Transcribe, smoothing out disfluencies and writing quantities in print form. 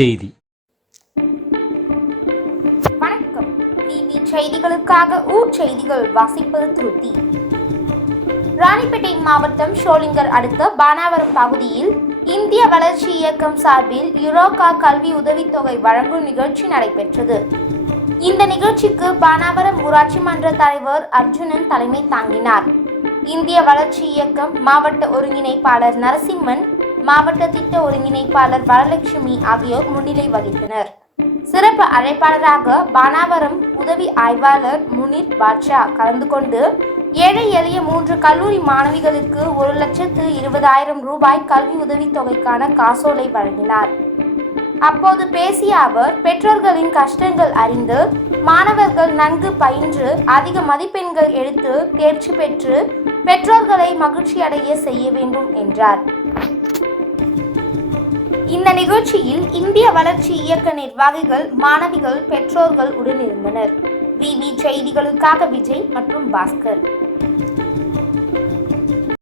செய்தி. வணக்கம். டிவி செய்திகளுக்காக ஊர் செய்திகள் வாசிப்பது திருத்தி. ராணிப்பேட்டை மாவட்டம் ஷோலிங்கர் அடுத்த பானாவரம் பகுதியில் இந்திய வளர்ச்சி இயக்கம் சார்பில் யுரோகா கல்வி உதவித்தொகை வழங்கும் நிகழ்ச்சி நடைபெற்றது. இந்த நிகழ்ச்சிக்கு பானாவரம் ஊராட்சி மன்ற தலைவர் அர்ஜுனன் தலைமை தாங்கினார். இந்திய வளர்ச்சி இயக்கம் மாவட்ட ஒருங்கிணைப்பாளர் நரசிம்மன், மாவட்ட திட்ட ஒருங்கிணைப்பாளர் வரலட்சுமி ஆகியோர் முன்னிலை வகித்தனர். சிறப்பு அழைப்பாளராக பானாவரம் உதவி ஆய்வாளர் முனீர் பாட்ஷா கலந்து கொண்டு ஏழை எளிய 3 கல்லூரி மாணவிகளுக்கு 1,20,000 ரூபாய் கல்வி உதவித்தொகைக்கான காசோலை வழங்கினார். அப்போது பேசிய அவர், பெற்றோர்களின் கஷ்டங்கள் அறிந்து மாணவர்கள் நன்கு பயின்று அதிக மதிப்பெண்கள் எடுத்து தேர்ச்சி பெற்று பெற்றோர்களை மகிழ்ச்சியடைய செய்ய வேண்டும் என்றார். இந்த நிகழ்ச்சியில் இந்திய வளர்ச்சி இயக்க நிர்வாகிகள், மாணவிகள், பெற்றோர்கள் உடனிருந்தனர். விவி செய்திகளுக்காக விஜய் மற்றும் பாஸ்கர்.